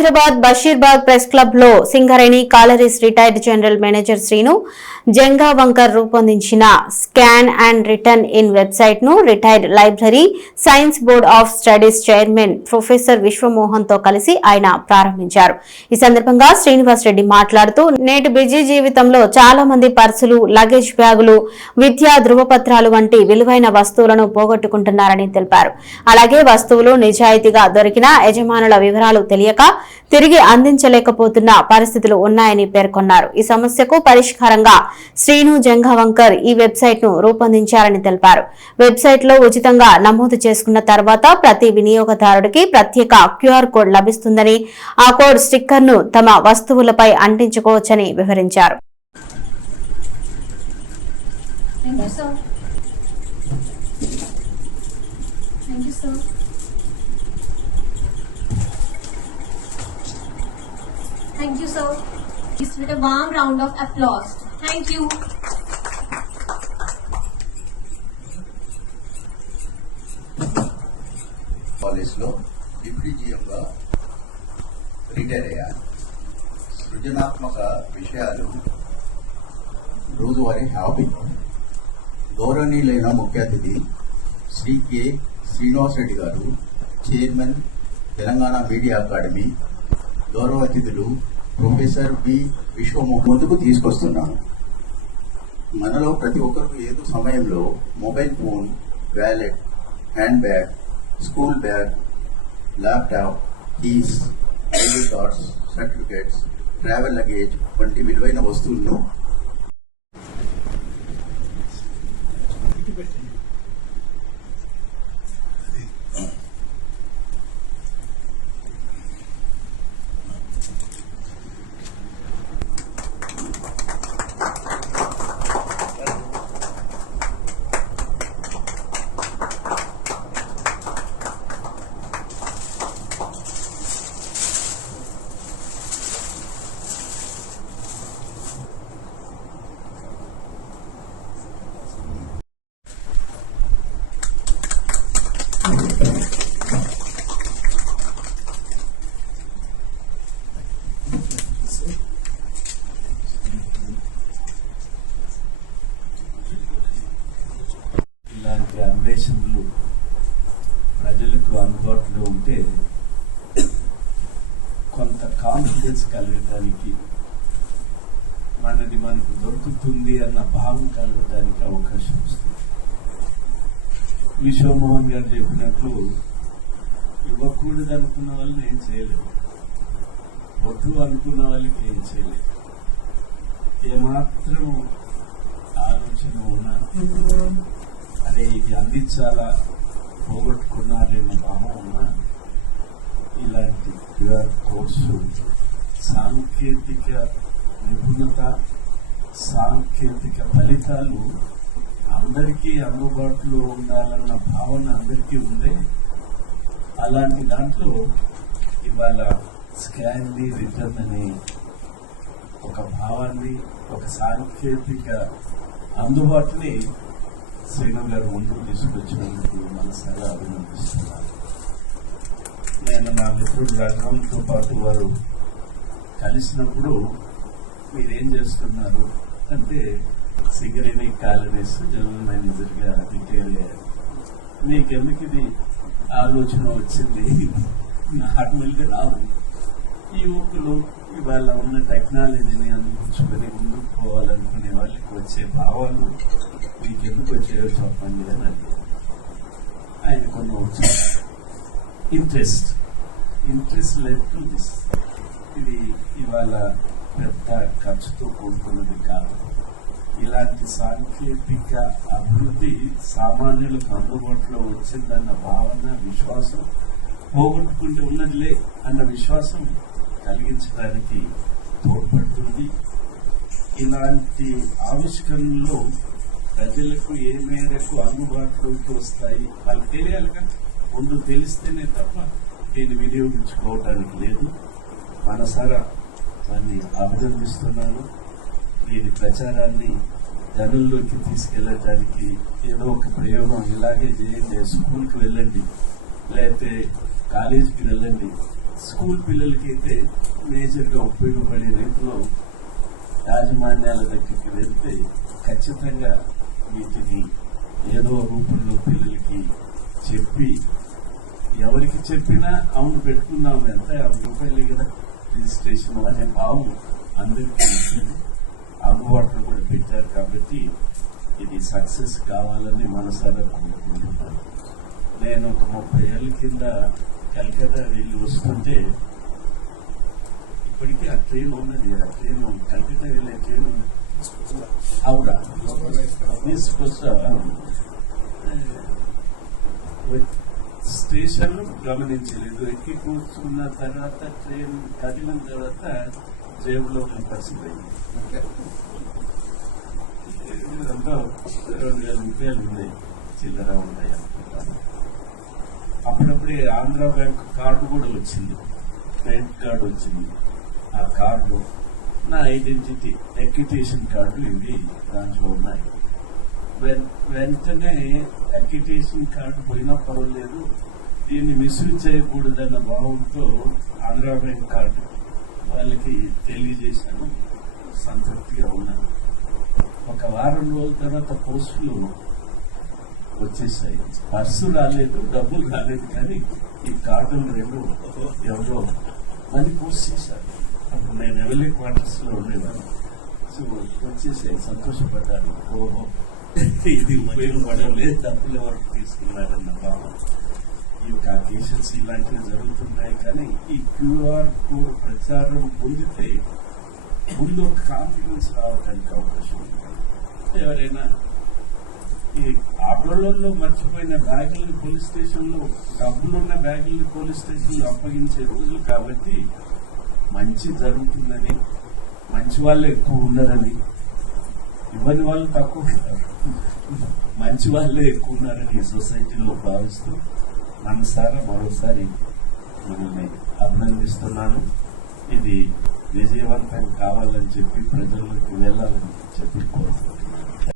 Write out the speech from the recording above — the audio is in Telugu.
హైదరాబాద్ బషీర్బాగ్ ప్రెస్ క్లబ్ లో Singareni collieries retired general manager Srinu Jangavankar రూపొందించిన scan and return in website ను retired library science board of studies chairman professor Vishwamohan తో కలిసి ఆయన ప్రారంభించారు. ఈ సందర్భంగా శ్రీనివాస్ రెడ్డి మాట్లాడుతూ నేటి బిజీ జీవితంలో చాలా మంది పర్సులు, లగేజ్ బ్యాగులు, విద్యా ధృవపత్రాలు వంటి విలువైన వస్తువులను పోగొట్టుకుంటున్నారని తెలిపారు. అలాగే వస్తువులు నిజాయితీగా దొరికినా యజమానుల వివరాలు తెలియక తిరిగి అందించలేకపోతున్న పరిస్థితులు ఉన్నాయని పేర్కొన్నారు. ఈ సమస్యకు పరిష్కారంగా శ్రీను జంగావంకర్ ఈ వెబ్సైట్ ను రూపొందించారని తెలిపారు. వెబ్సైట్ లో ఉచితంగా నమోదు చేసుకున్న తర్వాత ప్రతి వినియోగదారుడికి ప్రత్యేక క్యూఆర్ కోడ్ లభిస్తుందని, ఆ కోడ్ స్టిక్కర్ ను తమ వస్తువులపై అంటించుకోవచ్చని వివరించారు. Thank you, sir. Please with a warm round of applause. Thank you. కాలేజ్లో డిప్యూటీ జీఎంగా రిటైర్ అయ్యాను. సృజనాత్మక విషయాలు రోజువారీ హాబీ. గౌరవనీయులైన ముఖ్య అతిథి శ్రీ కె శ్రీనివాస్ రెడ్డి గారు, చైర్మన్ తెలంగాణ మీడియా అకాడమీ, గౌరవ అతిథులు ప్రొఫెసర్ బి విశ్వమోహన్ ముందుకు తీసుకొస్తున్నాను. మనలో ప్రతి ఒక్కరు ఏదో సమయంలో mobile phone, wallet, hand bag, school bag, laptop, keys, ID cards, certificates, travel luggage వంటి విలువైన వస్తువులను అన్వేషణలు ప్రజలకు అందుబాటులో ఉంటే కొంత కాన్ఫిడెన్స్ కలగటానికి, మనకు దొరుకుతుంది అన్న భావం కలగటానికి అవకాశం వస్తుంది. విశ్వమోహన్ గారు చెప్పినట్లు ఇవ్వకూడదు అనుకున్న వాళ్ళని ఏం చేయలేదు, వద్దు అనుకున్న వాళ్ళకి ఏం చేయలేదు. ఏమాత్రం ఆలోచన ఉన్నా అరే ఇది అందించాలా, పోగొట్టుకున్నారన్న భావం ఉన్నా ఇలాంటి క్యూఆర్ కోడ్స్ సాంకేతిక నిపుణత, సాంకేతిక ఫలితాలు అందరికీ అందుబాటులో ఉండాలన్న భావన అందరికీ ఉందే. అలాంటి దాంట్లో ఇవాళ స్కాన్ ది రిటర్న్ అనే ఒక భావాన్ని, ఒక సాంకేతిక అందుబాటుని శ్రీను గారు ముందుకు తీసుకొచ్చినందుకు మనసారా అభినందిస్తున్నాను. నేను నా మిత్రుడు రఘురామ్తో పాటు వారు కలిసినప్పుడు మీరేం చేస్తున్నారు అంటే సింగరేణి కాలరీస్ జనరల్ మేనేజర్గా రిటైర్ అయ్యారు. మీకెందుకు ఇది ఆలోచన వచ్చింది? నార్మల్గా రాదు. ఈ యువకులు ఇవాళ ఉన్న టెక్నాలజీని అందించుకొని ముందుకు పోవాలనుకునే వాళ్ళకి వచ్చే భావాలు మీకు ఎందుకు వచ్చాయో చెప్పండి అని అడిగారు. ఆయన కొన్ని వచ్చారు. Interest led to this. ఇది ఇవాళ పెద్ద ఖర్చుతో కూడుకున్నది కాదు. ఇలాంటి సాంకేతిక అభివృద్ధి సామాన్యులకు అందుబాటులో వచ్చిందన్న భావన, విశ్వాసం, పోగొట్టుకుంటూ ఉన్నదిలే అన్న విశ్వాసం కలిగించడానికి తోడ్పడుతుంది. ఇలాంటి ఆవిష్కరణలో ప్రజలకు ఏ మేరకు అందుబాటులోకి వస్తాయి వాళ్ళు తెలియాలిగా. ముందు తెలిస్తేనే తప్ప దీన్ని వినియోగించుకోవడానికి లేదు. మనసారా దాన్ని అభినందిస్తున్నాను. దీని ప్రచారాన్ని జనంలోకి తీసుకెళ్లడానికి ఏదో ఒక ప్రయోగం ఇలాగే చేయండి. స్కూల్కి వెళ్ళండి, లేకపోతే కాలేజీకి వెళ్ళండి, స్కూల్ పిల్లలకైతే మేజర్గా ఉపయోగపడే రీతిలో యాజమాన్యాల దగ్గరికి వెళ్తే ఖచ్చితంగా వీటిని ఏదో రూపంలో పిల్లలకి చెప్పి, ఎవరికి చెప్పినా అవును పెట్టుకున్నాము ఎంత 50 రూపాయలు కదా రిజిస్ట్రేషన్ అనే భావం అందరికీ ఉంటుంది. అందుబాటులో కూడా పెట్టారు కాబట్టి ఇది సక్సెస్ కావాలని మనసారా కోరుకుంటున్నాను. నేను ఒక 30 ఏళ్ళ కింద కలకత్తా వెళ్ళి వస్తుంటే, ఇప్పటికీ ఆ ట్రైన్ ఉన్నది. ఆ ట్రైన్ కలకత్తా వెళ్ళే ట్రైన్ అవునా స్టేషన్ గమనించలేదు. ఎక్కి కూర్చున్న తర్వాత ట్రైన్ కదిలిన తర్వాత జేబులో ఉన్న పరిస్థితి ఇదంతా 2,000 రూపాయలు ఉన్నాయి, చిల్లర ఉన్నాయి అనుకుంటాను. అప్పుడప్పుడే ఆంధ్ర బ్యాంక్ కార్డు కూడా వచ్చింది, క్రెడిట్ కార్డు వచ్చింది. ఆ కార్డు నా ఐడెంటిటీ, ఎక్విటేషన్ కార్డు ఇవి దాంట్లో ఉన్నాయి. వెంటనే ఎక్విటేషన్ కార్డు పోయినా పర్వాలేదు, దీన్ని మిస్యూజ్ చేయకూడదన్న భావంతో ఆంధ్ర బ్యాంక్ కార్డు వాళ్ళకి తెలియజేశాను. సంతృప్తిగా ఉన్నాను. ఒక వారం రోజుల తర్వాత పోస్టులు వచ్చేసాయి. పర్సు రాలేదు, డబ్బులు రాలేదు, కానీ ఈ కార్డులు 2 ఎవరో మనీ పోస్ట్ చేశారు. అప్పుడు నేను ఎవరి క్వార్టర్స్ లో ఉండేవాను. సో వచ్చేసాయి, సంతోషపడ్డాను. ఓహో, ఇది ఉపయోగపడలేదు, డబ్బులు ఎవరు తీసుకున్నారన్న భావం. ఈ అకేషన్స్ ఇలాంటివి జరుగుతున్నాయి. కానీ ఈ క్యూఆర్ కోడ్ ప్రచారం పొందితే ముందు ఒక కాన్ఫిడెన్స్ రావడానికి అవకాశం ఉంది. ఎవరైనా ఈ ఆటోలలో మర్చిపోయిన బ్యాగులను పోలీస్ స్టేషన్లో, డబ్బులున్న బ్యాగులను పోలీస్ స్టేషన్లో అప్పగించే రోజులు కాబట్టి మంచి జరుగుతుందని, మంచి వాళ్ళు ఎక్కువ ఉన్నారని, ఇవ్వని వాళ్ళు తక్కువ ఉన్నారు, మంచి వాళ్ళే ఎక్కువ ఉన్నారని ఈ సొసైటీలో భావిస్తూ మనసారా మరోసారి మిమ్మల్ని అభినందిస్తున్నాను. ఇది విజయవంతం కావాలని చెప్పి, ప్రజలకు వెళ్ళాలని చెప్పి కోరుతున్నాను.